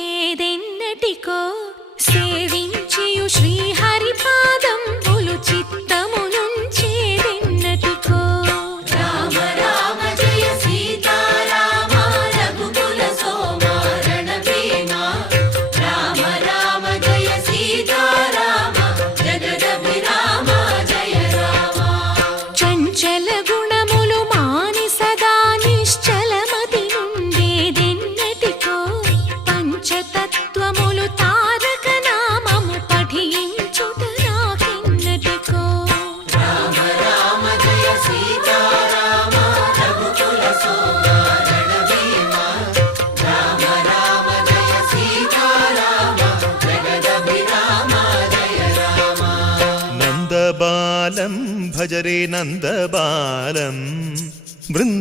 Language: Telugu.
చేసేదెన్నటికో సేవించియు శ్రీహరి పాదంబులు చిత్తమునుంచేదెన్నటికో రామ రామ జయ సీతారామ రఘుకుల సోమ రణభీమ రామ రామ జయ సీతారామ జగదభిరామ జయ రామ చంచల గుణములు మాని సదా నిశ్చలమతి నుండేదెన్నటికో పంచతత్వములు తారక నామము పఠించుట నాకెన్నటికో రామ రామ జయ సీతారామ రఘుకుల సోమ రణభీమ రామ రామ జయ సీతారామ జగదభిరామ జయ రామ నందబాలం భజరే నందబాలం బృంద